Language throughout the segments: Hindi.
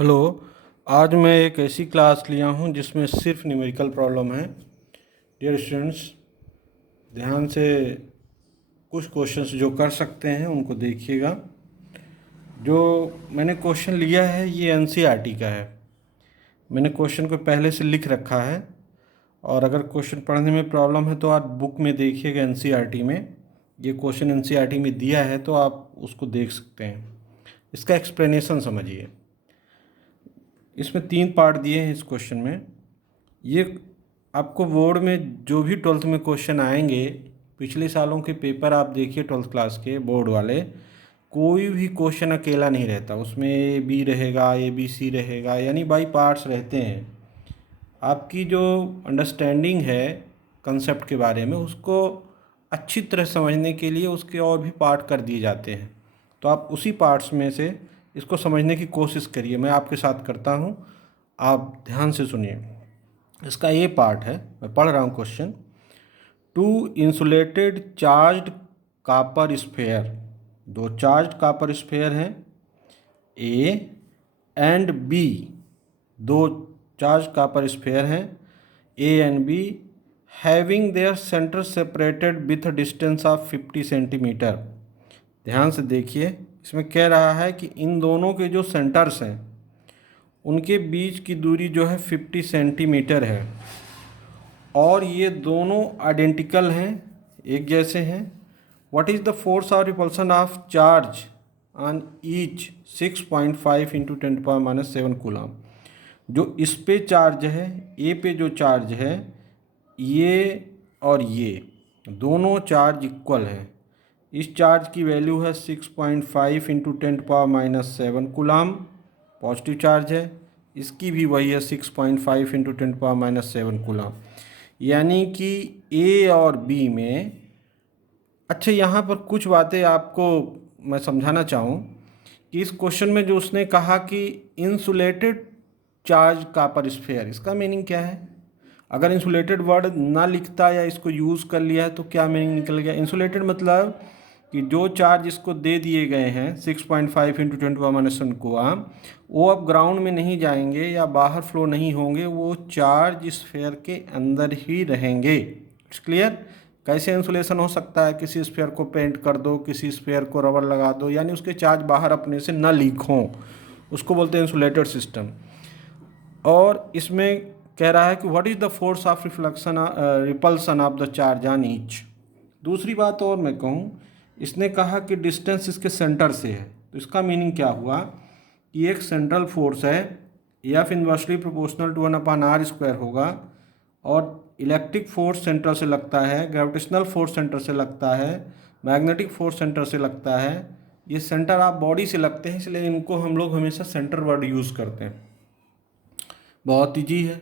हेलो। आज मैं एक ऐसी क्लास लिया हूँ जिसमें सिर्फ न्यूमेरिकल प्रॉब्लम है। डियर स्टूडेंट्स, ध्यान से कुछ क्वेश्चंस जो कर सकते हैं उनको देखिएगा। जो मैंने क्वेश्चन लिया है ये एनसीईआरटी का है। मैंने क्वेश्चन को पहले से लिख रखा है, और अगर क्वेश्चन पढ़ने में प्रॉब्लम है तो आप बुक में देखिएगा। एनसीईआरटी में ये क्वेश्चन एनसीईआरटी में दिया है तो आप उसको देख सकते हैं। इसका एक्सप्लेनेशन समझिए। इसमें 3 पार्ट दिए हैं इस क्वेश्चन में। ये आपको बोर्ड में जो भी 12th में क्वेश्चन आएंगे, पिछले सालों के पेपर आप देखिए 12th क्लास के बोर्ड वाले, कोई भी क्वेश्चन अकेला नहीं रहता। उसमें ए बी रहेगा, ए बी सी रहेगा, यानी बाई पार्ट्स रहते हैं। आपकी जो अंडरस्टैंडिंग है कंसेप्ट के बारे में, उसको अच्छी तरह समझने के लिए उसके और भी पार्ट कर दिए जाते हैं। तो आप उसी पार्ट्स में से इसको समझने की कोशिश करिए। मैं आपके साथ करता हूँ, आप ध्यान से सुनिए। इसका ये पार्ट है, मैं पढ़ रहा हूँ question. Two insulated charged copper sphere, 2 charged copper sphere हैं A and B, 2 charge copper sphere हैं A and B, having their centre separated with distance of 50 centimetre. ध्यान से देखिए, इसमें कह रहा है कि इन दोनों के जो सेंटर्स हैं उनके बीच की दूरी जो है 50 सेंटीमीटर है, और ये दोनों आइडेंटिकल हैं, एक जैसे हैं। What is the force of repulsion of charge on each 6.5 into 10⁻⁻7 coulomb. जो इस पे चार्ज है, ए पे जो चार्ज है, ये और ये दोनों चार्ज इक्वल हैं। इस चार्ज की वैल्यू है 6.5 इंटू 10⁻⁻7 कूलम, पॉजिटिव चार्ज है। इसकी भी वही है 6.5 इंटू 10⁻⁻7 कूलम। यानी कि ए और बी में, अच्छा यहाँ पर कुछ बातें आपको मैं समझाना चाहूँ कि इस क्वेश्चन में जो उसने कहा कि इंसुलेटेड चार्ज कापर स्फेयर, इसका मीनिंग क्या है? अगर इंसुलेटेड वर्ड ना लिखता या इसको यूज़ कर लिया है तो क्या मीनिंग निकल गया? इंसुलेटेड मतलब कि जो चार्ज इसको दे दिए गए हैं 6.5 इंटू 10⁻⁻7 को वो अब ग्राउंड में नहीं जाएंगे या बाहर फ्लो नहीं होंगे, वो चार्ज स्फेयर के अंदर ही रहेंगे। It's clear? कैसे इंसुलेशन हो सकता है? किसी स्फेयर को पेंट कर दो, किसी स्फेयर को रबर लगा दो, यानी उसके चार्ज बाहर अपने से न लीक हों, उसको बोलते हैं इंसुलेटेड सिस्टम। और इसमें कह रहा है कि what is the force of repulsion of the charge on each. दूसरी बात और मैं कहूँ, इसने कहा कि डिस्टेंस इसके सेंटर से है, तो इसका मीनिंग क्या हुआ कि एक सेंट्रल फोर्स है, F inversely proportional to 1/r² होगा, और इलेक्ट्रिक फोर्स सेंटर से लगता है, ग्रेविटेशनल फोर्स सेंटर से लगता है, मैग्नेटिक फोर्स सेंटर से लगता है। ये सेंटर आप बॉडी से लगते हैं, इसलिए इनको हम लोग हमेशा सेंटर वर्ड यूज़ करते हैं। बहुत ईजी है।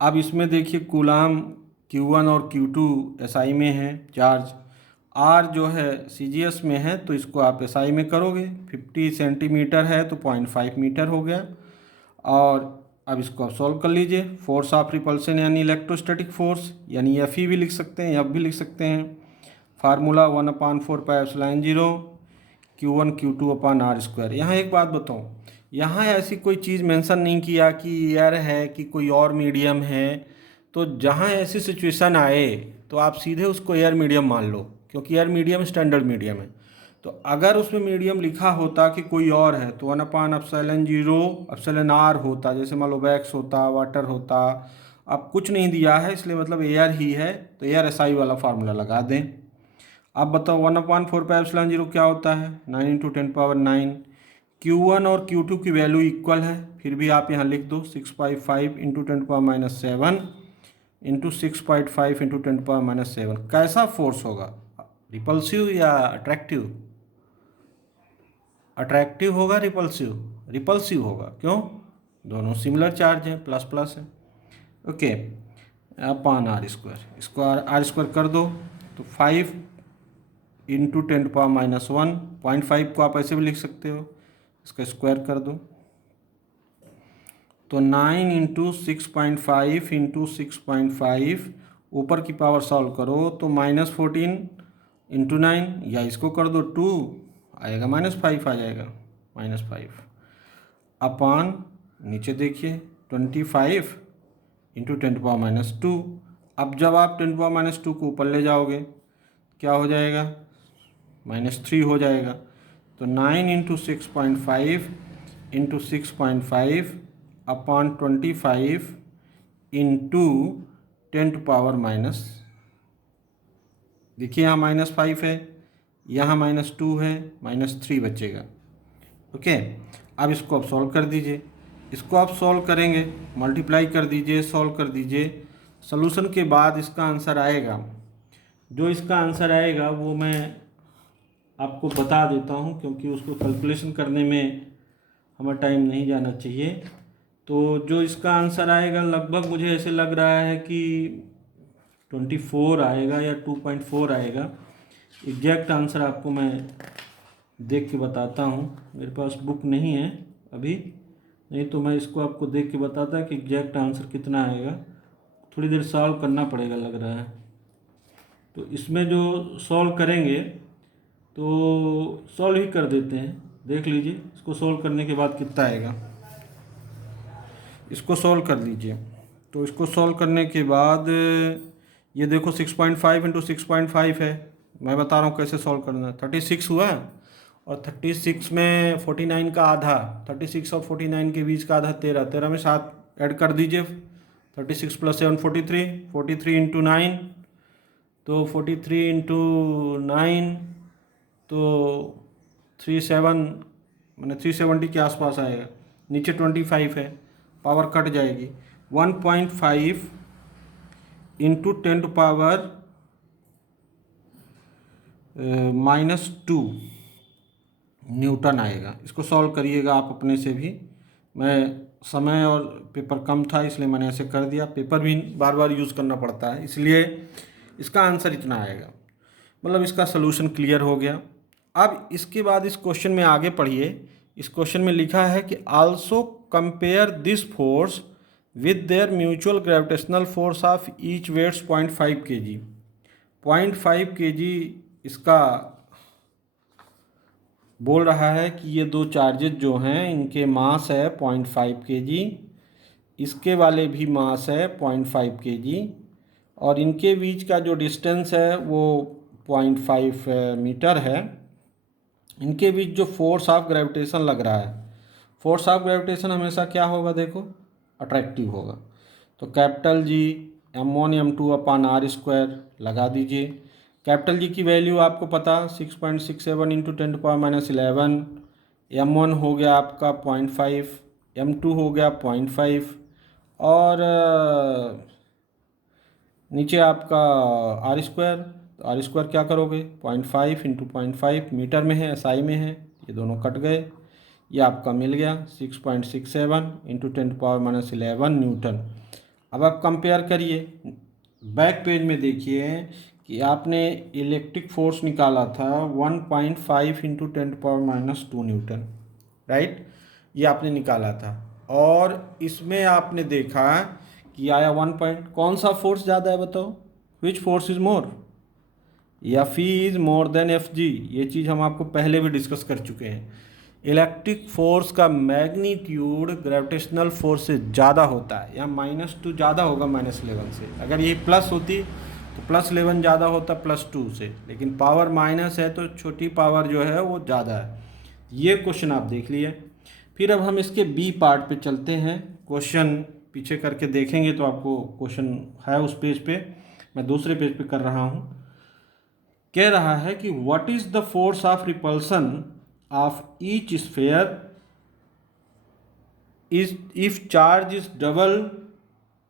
अब इसमें देखिए कूलाम Q1 और Q2 SI में है चार्ज, R जो है CGS में है, तो इसको आप SI में करोगे। 50 सेंटीमीटर है तो 0.5 मीटर हो गया। और अब इसको आप सॉल्व कर लीजिए। फोर्स ऑफ रिपल्सन यानी इलेक्ट्रोस्टैटिक फोर्स, यानी FE भी लिख सकते हैं, F भी लिख सकते हैं। Formula 1/4πε0 Q1 Q2/r²। यहाँ एक बात बताऊँ, यहाँ ऐसी कोई चीज़ मेंशन नहीं किया कि एयर है कि कोई और मीडियम है। तो जहाँ ऐसी सिचुएशन आए तो आप सीधे उसको एयर मीडियम मान लो, क्योंकि एयर मीडियम स्टैंडर्ड मीडियम है। तो अगर उसमें मीडियम लिखा होता कि कोई और है तो 1/ε0 होता, जैसे मान लो वैक्स होता, वाटर होता। अब कुछ नहीं दिया है, इसलिए मतलब एयर ही है, तो एयर SI वाला फार्मूला लगा दें। अब बताओ 1/4πε0 क्या होता है? 9 इंटू 10⁻9। Q1 और Q2 की वैल्यू इक्वल है, फिर भी आप यहाँ लिख दो 6.5 इंटू 10⁻7 इंटू 6.5 इंटू 10⁻7। कैसा फोर्स होगा? रिपल्सिव या अट्रैक्टिव? अट्रैक्टिव होगा, रिपल्सिव? रिपल्सिव होगा। क्यों? दोनों सिमिलर चार्ज हैं, प्लस प्लस है। ओके, r², इसको r² कर दो तो 5 इंटू 10⁻1। 0.5 को आप ऐसे भी लिख सकते हो, इसका स्क्वायर कर दो तो 9 इंटू 6.5 इंटू 6.5, ऊपर की पावर सॉल्व करो तो -14 इंटू 9, या इसको कर दो 2 आएगा, -5 आ जाएगा, -5। अपान नीचे देखिए 25 इंटू 10⁻²। अब जब आप 10⁻² को ऊपर ले जाओगे क्या हो जाएगा, -3 हो जाएगा। तो 9 इंटू 6.5 इंटू 6.5 अपान 25 इंटू 10⁻। देखिए यहाँ -5 है, यहाँ -2 है, -3 बचेगा। ओके, अब इसको आप सॉल्व कर दीजिए। इसको आप सॉल्व करेंगे, मल्टीप्लाई कर दीजिए, सॉल्व कर दीजिए। सॉल्यूशन के बाद इसका आंसर आएगा, जो इसका आंसर आएगा वो मैं आपको बता देता हूँ, क्योंकि उसको कैलकुलेशन करने में हमें टाइम नहीं जाना चाहिए। तो जो इसका आंसर आएगा लगभग मुझे ऐसे लग रहा है कि 24 आएगा या 2.4 आएगा। एग्जैक्ट आंसर आपको मैं देख के बताता हूँ, मेरे पास बुक नहीं है अभी, नहीं तो मैं इसको आपको देख के बताता कि एग्जैक्ट आंसर कितना आएगा। थोड़ी देर सॉल्व करना पड़ेगा लग रहा है। तो इसमें जो सॉल्व करेंगे तो सॉल्व ही कर देते हैं, देख लीजिए इसको सॉल्व करने के बाद कितना आएगा। इसको सॉल्व कर लीजिए। तो इसको सॉल्व करने के बाद ये देखो 6.5 इंटू 6.5 है, मैं बता रहा हूँ कैसे सॉल्व करना है। 36 हुआ, और 36 में 49 का आधा, 36 और 49 के बीच का आधा 13, 13 में 7 ऐड कर दीजिए। 36 + 7 43, 43 इंटू 9, तो 43 इंटू 9 तो 37 मैंने 370 के आसपास आएगा। नीचे 25 है, पावर कट जाएगी। 1.5 इंटू 10⁻² न्यूटन आएगा। इसको सॉल्व करिएगा आप अपने से भी, मैं समय और पेपर कम था इसलिए मैंने ऐसे कर दिया। पेपर भी बार बार यूज़ करना पड़ता है, इसलिए इसका आंसर इतना आएगा। मतलब इसका सलूशन क्लियर हो गया। अब इसके बाद इस क्वेश्चन में आगे पढ़िए। इस क्वेश्चन में लिखा है कि also compare this force with their mutual gravitational force of each weights 0.5 kg। 0.5 kg इसका बोल रहा है कि ये दो चार्जेस जो हैं इनके मास है 0.5 kg, इसके वाले भी मास है 0.5 kg, और इनके बीच का जो डिस्टेंस है वो 0.5 मीटर है। इनके बीच जो फोर्स ऑफ ग्रेविटेशन लग रहा है, फोर्स ऑफ ग्रेविटेशन हमेशा क्या होगा, देखो अट्रैक्टिव होगा। तो कैपिटल जी m1 m2 अपान r² लगा दीजिए। कैपिटल जी की वैल्यू आपको पता 6.67 इंटू 10⁻11, m1 हो गया आपका 0.5, m2 हो गया 0.5, और नीचे आपका r²। तो r² क्या करोगे, 0.5 इंटू 0.5 मीटर में है, SI में है, ये दोनों कट गए, ये आपका मिल गया 6.67 इंटू 10⁻11 न्यूटन। अब आप कंपेयर करिए, बैक पेज में देखिए कि आपने इलेक्ट्रिक फोर्स निकाला था 1.5 इंटू 10⁻² न्यूटन, राइट, ये आपने निकाला था। और इसमें आपने देखा कि आया 1 पॉइंट, कौन सा फोर्स ज़्यादा है बताओ, which force is more, F E is more than F G. ये चीज़ हम आपको पहले भी डिस्कस कर चुके हैं। इलेक्ट्रिक फोर्स का मैग्नीट्यूड ग्रेविटेशनल फोर्स से ज़्यादा होता है, या -2 ज़्यादा होगा -11 से। अगर ये प्लस होती तो +11 ज़्यादा होता +2 से, लेकिन पावर माइनस है तो छोटी पावर जो है वो ज़्यादा है। ये क्वेश्चन आप देख लिए। फिर अब हम इसके बी पार्ट पे चलते हैं। क्वेश्चन पीछे करके देखेंगे तो आपको क्वेश्चन है उस पेज पे, मैं दूसरे पेज पे कर रहा हूँ। कह रहा है कि what is the force of repulsion of each sphere is if charge is double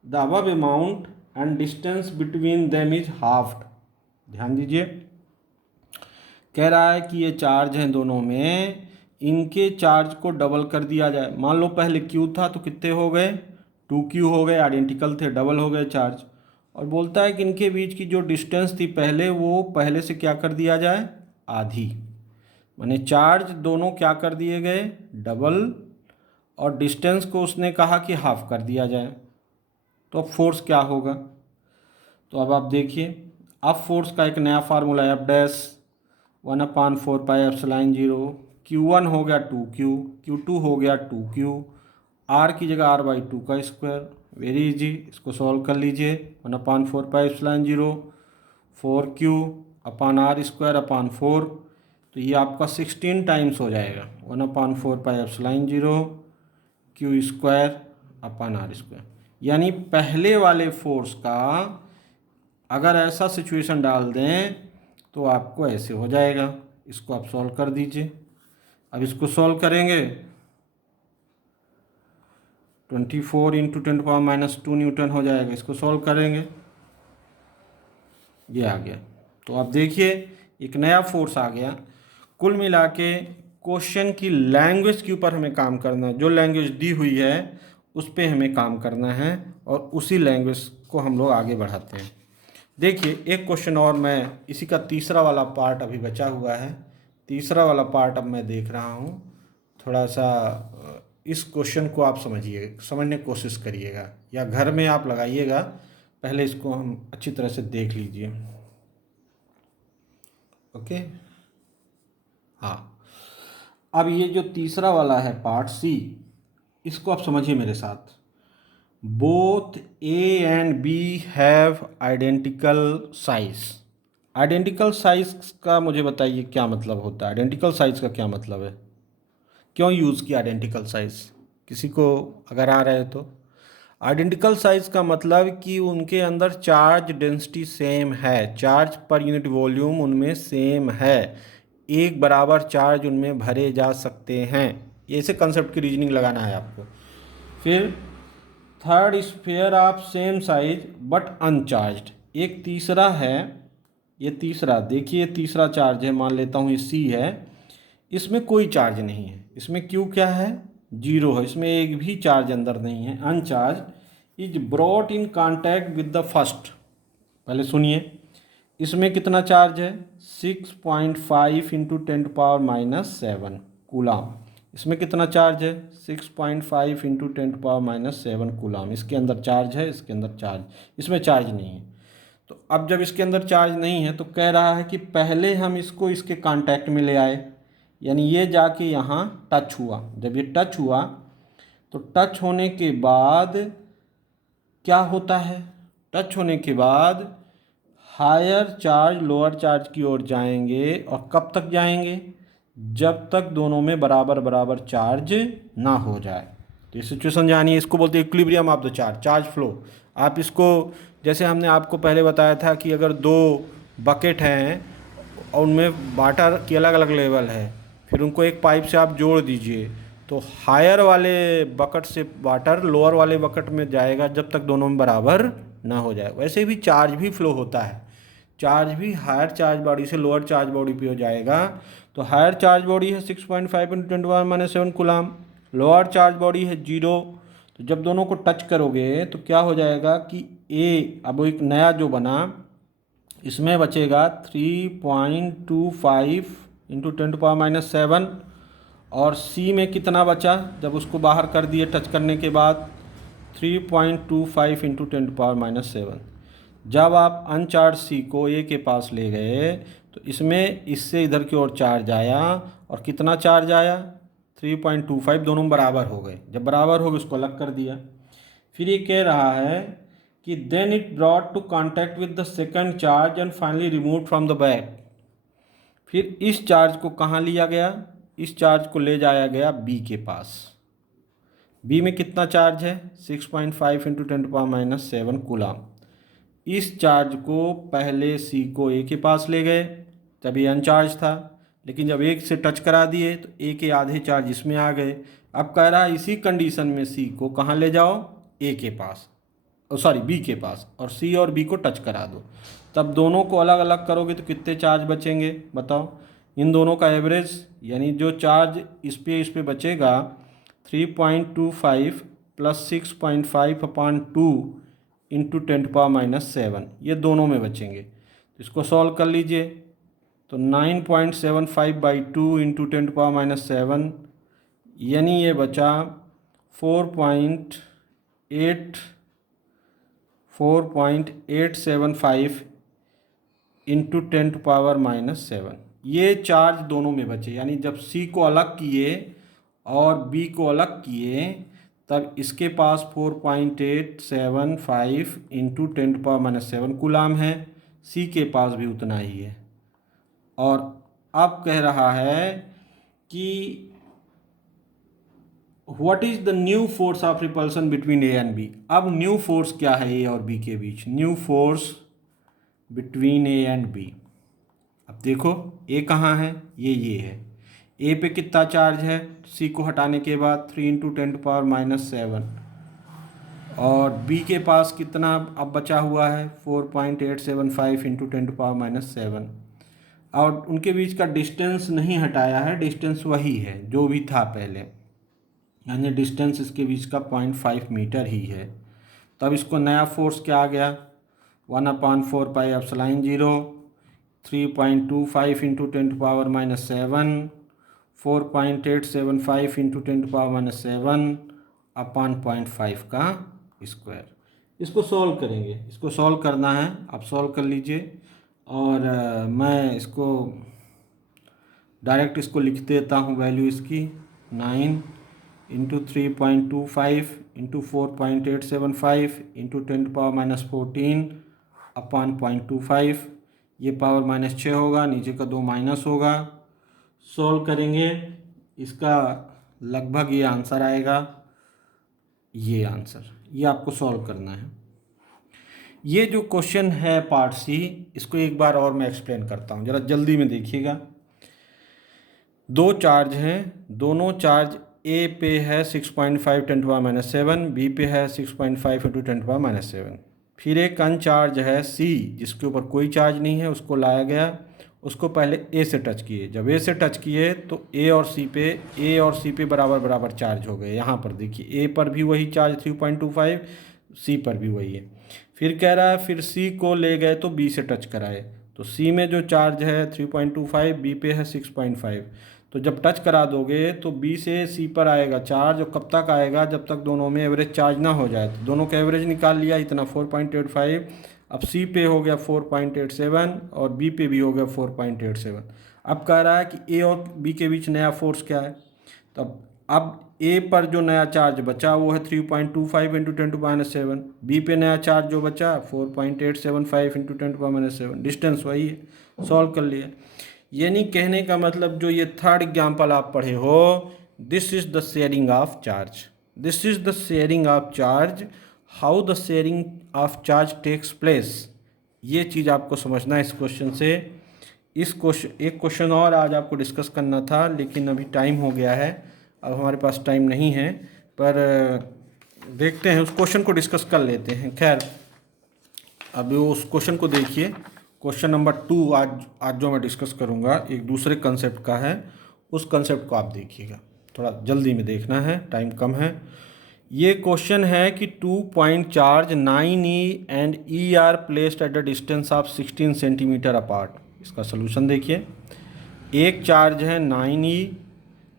the above amount and distance between them is halved. ध्यान दीजिए, कह रहा है कि ये चार्ज हैं दोनों में, इनके चार्ज को डबल कर दिया जाए। मान लो पहले Q था तो कितने हो गए, 2Q हो गए, आइडेंटिकल थे, डबल हो गए चार्ज। और बोलता है कि इनके बीच की जो डिस्टेंस थी पहले, वो पहले से क्या कर दिया जाए, आधी। माने चार्ज दोनों क्या कर दिए गए, डबल, और डिस्टेंस को उसने कहा कि हाफ कर दिया जाए। तो अब फोर्स क्या होगा, तो अब आप देखिए, अब फोर्स का एक नया फार्मूला है, F डैश 1/4πε0 Q1 हो गया 2Q, Q2 हो गया 2Q, R की जगह R/2 का स्क्वायर, वेरी इजी, इसको सॉल्व कर लीजिए। 1/4πε0 4Q अपान R स्क्वायर अपान 4, तो ये आपका 16 टाइम्स हो जाएगा। 1/4πε0 Q square upon R square, यानी पहले वाले फोर्स का अगर ऐसा सिचुएशन डाल दें तो आपको ऐसे हो जाएगा। इसको आप सॉल्व कर दीजिए। अब इसको सॉल्व करेंगे, 24 × 10⁻² न्यूटन हो जाएगा। इसको सॉल्व करेंगे, ये आ गया। तो आप देखिए एक नया फोर्स आ गया। कुल मिला के क्वेश्चन की लैंग्वेज के ऊपर हमें काम करना है। जो लैंग्वेज दी हुई है उस पर हमें काम करना है और उसी लैंग्वेज को हम लोग आगे बढ़ाते हैं। देखिए एक क्वेश्चन और, मैं इसी का तीसरा वाला पार्ट अभी बचा हुआ है। तीसरा वाला पार्ट अब मैं देख रहा हूँ। थोड़ा सा इस क्वेश्चन को आप समझने की कोशिश करिएगा या घर में आप लगाइएगा। पहले इसको हम अच्छी तरह से देख लीजिए। ओके, हाँ, अब ये जो तीसरा वाला है पार्ट सी, इसको आप समझिए मेरे साथ। Both A and B have identical size. Identical size का मुझे बताइए क्या मतलब होता है? आइडेंटिकल साइज का क्या मतलब है? क्यों यूज़ किया आइडेंटिकल साइज? किसी को अगर आ रहा है तो। आइडेंटिकल साइज का मतलब कि उनके अंदर चार्ज डेंसिटी सेम है, चार्ज पर यूनिट वॉल्यूम उनमें सेम है, एक बराबर चार्ज उनमें भरे जा सकते हैं। ऐसे कंसेप्ट की रीजनिंग लगाना है आपको। फिर third sphere of same size but uncharged. एक तीसरा है, ये तीसरा देखिए, तीसरा चार्ज है, मान लेता हूँ ये सी है, इसमें कोई चार्ज नहीं है। इसमें क्यू क्या है? 0 है, इसमें एक भी चार्ज अंदर नहीं है। अनचार्ज is brought in contact with the first. पहले सुनिए, इसमें कितना चार्ज है? 6.5 × 10⁻⁷ कूलाम। इसमें कितना चार्ज है? 6.5 × 10⁻⁷ कूलाम। इसके अंदर चार्ज है, इसके अंदर चार्ज, इसमें चार्ज नहीं है। तो अब जब इसके अंदर चार्ज नहीं है तो कह रहा है कि पहले हम इसको इसके कांटेक्ट में ले आए, यानी ये जाके यहाँ टच हुआ। जब ये टच हुआ तो टच होने के बाद क्या होता है? टच होने के बाद हायर चार्ज लोअर चार्ज की ओर जाएंगे, और कब तक जाएंगे? जब तक दोनों में बराबर बराबर चार्ज ना हो जाए। तो ये सिचुएशन जानिए, इसको बोलते हैं equilibrium of the charge, charge flow. आप इसको, जैसे हमने आपको पहले बताया था कि अगर दो बकेट हैं और उनमें वाटर की अलग अलग लेवल है, फिर उनको एक पाइप से आप जोड़ दीजिए, तो हायर वाले बकेट से वाटर लोअर वाले बकेट में जाएगा जब तक दोनों में बराबर ना हो जाए। वैसे भी चार्ज भी फ्लो होता है, चार्ज भी हायर चार्ज बॉडी से लोअर चार्ज बॉडी पे हो जाएगा। तो हायर चार्ज बॉडी है 6.5 × 10⁻⁷ कूलाम, लोअर चार्ज बॉडी है 0। तो जब दोनों को टच करोगे तो क्या हो जाएगा कि ए, अब एक नया जो बना, इसमें बचेगा 3.25 × 10⁻⁷, और सी में कितना बचा जब उसको बाहर कर दिए टच करने के बाद? 3.25 × 10⁻⁷। जब आप अनचार्ज सी को ए के पास ले गए तो इसमें इससे इधर की ओर चार्ज आया, और कितना चार्ज आया? 3.25, दोनों बराबर हो गए। जब बराबर हो गए उसको अलग कर दिया। फिर ये कह रहा है कि then it brought to contact with the second charge and finally remove from the back. फिर इस चार्ज को कहाँ लिया गया? इस चार्ज को ले जाया गया बी के पास। बी में कितना चार्ज है? 6.5 × 10⁻⁷ कूलाम। इस चार्ज को पहले सी को ए के पास ले गए, तब ये अनचार्ज था, लेकिन जब एक से टच करा दिए तो ए के आधे चार्ज इसमें आ गए। अब कह रहा है इसी कंडीशन में सी को कहाँ ले जाओ? ए के पास, सॉरी बी के पास, और सी और बी को टच करा दो। तब दोनों को अलग अलग करोगे तो कितने चार्ज बचेंगे बताओ? इन दोनों का एवरेज, यानी जो चार्ज इस पे बचेगा 3.25 + 6.5/2 × 10⁻⁷, ये दोनों में बचेंगे। तो इसको सॉल्व कर लीजिए, तो 9.75/2 × 10⁻⁷, यानी ये बचा 4.875 × 10⁻⁷, ये चार्ज दोनों में बचे, यानी जब सी को अलग किए और बी को अलग किए तब इसके पास 4.875 इंटू 10⁻⁷ कूलाम है, सी के पास भी उतना ही है। और अब कह रहा है कि what is the new force of repulsion between A and B. अब न्यू फोर्स क्या है ए और बी के बीच, new force between A and B. अब देखो ए कहाँ है, ये है। ए पे कितना चार्ज है सी को हटाने के बाद 3 इंटू 10⁻⁷, और बी के पास कितना अब बचा हुआ है 4.875 इंटू 10⁻⁷। और उनके बीच का डिस्टेंस नहीं हटाया है, डिस्टेंस वही है जो भी था पहले, यानी डिस्टेंस इसके बीच का 0.5 मीटर ही है। तब इसको नया फोर्स क्या आ गया 1/4πε0 3.25 इंटू 10⁻⁷, 4.875 इंटू 10⁻⁷, अपॉन 0.5 का स्क्वायर। इसको सॉल्व करेंगे, इसको सॉल्व करना है, आप सॉल्व कर लीजिए। और मैं इसको डायरेक्ट इसको लिख देता हूँ, वैल्यू इसकी 9 इंटू 3.25 इंटू 4.875 इंटू 10⁻⁻14 अपॉन 0.25, ये पावर -6 होगा, नीचे का 2 माइनस होगा। सॉल्व करेंगे, इसका लगभग ये आंसर आएगा, ये आंसर, ये आपको सॉल्व करना है। ये जो क्वेश्चन है पार्ट सी, इसको एक बार और मैं एक्सप्लेन करता हूँ, ज़रा जल्दी में देखिएगा। दो चार्ज हैं, दोनों चार्ज ए पे है 6.5 10⁻⁷, बी पे है 6.5 इंटू 10⁻⁷। फिर एक अनचार्ज है सी, जिसके ऊपर कोई चार्ज नहीं है, उसको लाया गया, उसको पहले ए से टच किए। जब ए से टच किए तो ए और सी पे बराबर बराबर चार्ज हो गए। यहाँ पर देखिए ए पर भी वही चार्ज 3.25, सी पर भी वही है। फिर कह रहा है फिर सी को ले गए तो बी से टच कराए, तो सी में जो चार्ज है 3.25, बी पे है 6.5। तो जब टच करा दोगे तो बी से सी पर आएगा चार्ज, और कब तक आएगा, जब तक दोनों में एवरेज चार्ज ना हो जाए। तो दोनों का एवरेज निकाल लिया, इतना 4.85। अब सी पे हो गया 4.87 और बी पे भी हो गया 4.87। अब कह रहा है कि ए और बी के बीच नया फोर्स क्या है। तब अब ए पर जो नया चार्ज बचा वो है 3.25 इंटू 10⁻⁷, बी पे नया चार्ज जो बचा 4.875 इंटू 10⁻⁷, डिस्टेंस वही है, सॉल्व कर लिया। यानी कहने का मतलब जो ये थर्ड एग्जाम्पल आप पढ़े हो, this is the sharing of charge, this is the sharing of charge, how the sharing of charge takes place. ये चीज़ आपको समझना है इस क्वेश्चन से। इस क्वेश्चन, एक क्वेश्चन और आज आपको डिस्कस करना था, लेकिन अभी टाइम हो गया है, अब हमारे पास टाइम नहीं है, पर देखते हैं उस क्वेश्चन को डिस्कस कर लेते हैं। खैर अभी उस क्वेश्चन को देखिए, क्वेश्चन नंबर 2 आज जो मैं डिस्कस करूँगा एक दूसरे कंसेप्ट का है, उस कंसेप्ट को आप देखिएगा, थोड़ा जल्दी में देखना है, टाइम कम है। ये क्वेश्चन है कि 2 point charge 9E and E are placed at the distance of 16 centimetre apart. इसका सोल्यूशन देखिए, एक चार्ज है 9E,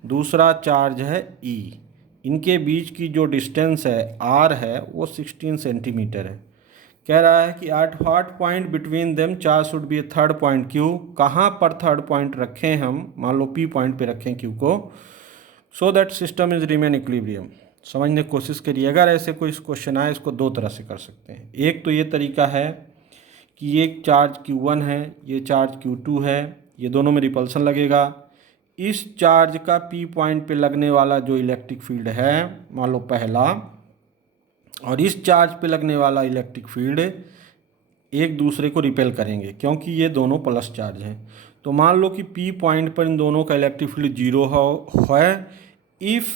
दूसरा चार्ज है E, इनके बीच की जो डिस्टेंस है R है वो 16 सेंटीमीटर है। कह रहा है कि at what point between them charge should be A third point Q। कहाँ पर थर्ड पॉइंट रखें हम, मान लो P पॉइंट पे रखें Q को, so that system is remain equilibrium. समझने की कोशिश करिए। अगर ऐसे कोई क्वेश्चन आए, इसको दो तरह से कर सकते हैं। एक तो ये तरीका है कि ये चार्ज Q1 है, ये चार्ज Q2 है, ये दोनों में रिपल्सन लगेगा। इस चार्ज का P पॉइंट पे लगने वाला जो इलेक्ट्रिक फील्ड है, मान लो पहला, और इस चार्ज पे लगने वाला इलेक्ट्रिक फील्ड एक दूसरे को रिपेल करेंगे, क्योंकि ये दोनों प्लस चार्ज हैं। तो मान लो कि P पॉइंट पर इन दोनों का इलेक्ट्रिक फील्ड 0 है। इफ़,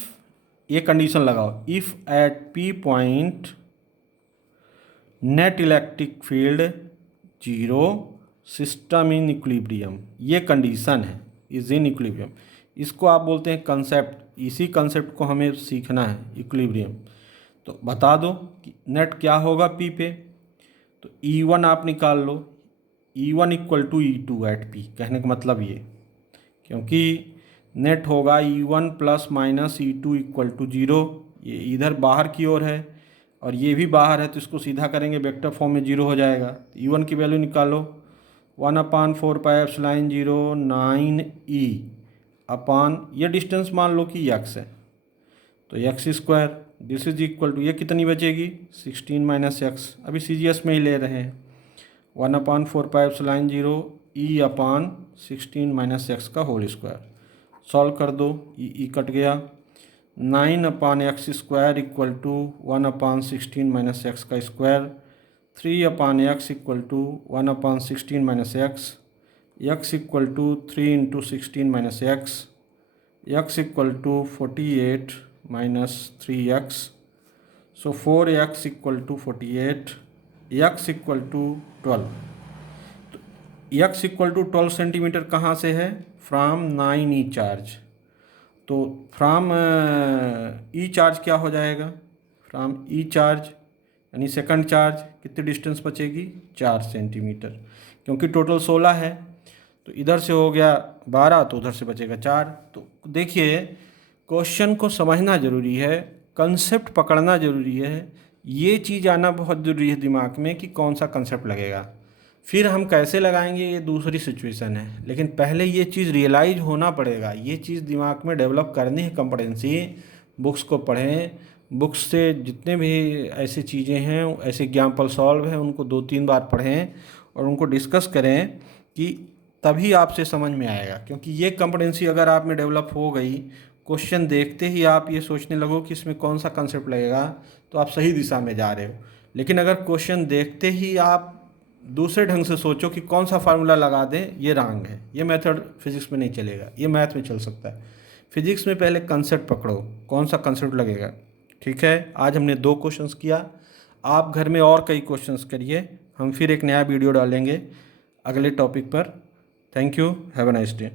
ये कंडीशन लगाओ, if at P point net electric field 0, system in equilibrium. ये कंडीशन है, इज इन इक्विलिब्रियम। इसको आप बोलते हैं कंसेप्ट, इसी कंसेप्ट को हमें सीखना है, इक्विलिब्रियम। तो बता दो कि नेट क्या होगा P पे, तो E1 आप निकाल लो, E1 equal to E2 at P। कहने का मतलब ये, क्योंकि नेट होगा E1 plus minus E2 equal to 0। ये इधर बाहर की ओर है और ये भी बाहर है, तो इसको सीधा करेंगे वेक्टर फॉर्म में 0 हो जाएगा। E1 की वैल्यू निकालो, 1/4πε0 9e अपान ये डिस्टेंस मान लो कि x है तो x square this is equal to ये कितनी बचेगी 16 माइनस एक्स, अभी CGS में ही ले रहे हैं 1/4πε0 ई अपान 16 माइनस एक्स का होल स्क्वायर। सॉल्व कर दो, ई कट गया, 9/x² equal to 1/16 minus x का square, 3/x equal to 1/16 minus x, x equal to 3 into 16 minus x, x equal to 48 minus 3x, so 4x equal to 48, x equal to 12। तो x इक्वल टू 12 सेंटीमीटर कहाँ से है? From 9e charge. तो फ्राम ई चार्ज क्या हो जाएगा? फ्राम ई चार्ज यानी सेकंड चार्ज कितनी डिस्टेंस बचेगी? 4 सेंटीमीटर, क्योंकि टोटल 16 है तो इधर से हो गया 12 तो उधर से बचेगा 4। तो देखिए क्वेश्चन को समझना ज़रूरी है, कंसेप्ट पकड़ना ज़रूरी है, ये चीज़ आना बहुत ज़रूरी है दिमाग में कि कौन सा कंसेप्ट लगेगा। फिर हम कैसे लगाएंगे ये दूसरी सिचुएशन है, लेकिन पहले ये चीज़ रियलाइज होना पड़ेगा, ये चीज़ दिमाग में डेवलप करनी है कॉम्पिटेंसी। बुक्स को पढ़ें, बुक्स से जितने भी ऐसी चीज़ें हैं, ऐसे एग्जाम्पल सॉल्व हैं, उनको 2-3 बार पढ़ें और उनको डिस्कस करें कि तभी आपसे समझ में आएगा। क्योंकि ये कॉम्पिटेंसी अगर आप में डेवलप हो गई, क्वेश्चन देखते ही आप ये सोचने लगो कि इसमें कौन सा कंसेप्ट लगेगा, तो आप सही दिशा में जा रहे हो। लेकिन अगर क्वेश्चन देखते ही आप दूसरे ढंग से सोचो कि कौन सा फार्मूला लगा दें, ये रॉन्ग है। ये मेथड फिजिक्स में नहीं चलेगा, ये मैथ में चल सकता है। फिजिक्स में पहले कंसेप्ट पकड़ो, कौन सा कंसेप्ट लगेगा। ठीक है, आज हमने 2 क्वेश्चंस किया, आप घर में और कई क्वेश्चंस करिए। हम फिर एक नया वीडियो डालेंगे अगले टॉपिक पर। Thank you, have a nice day.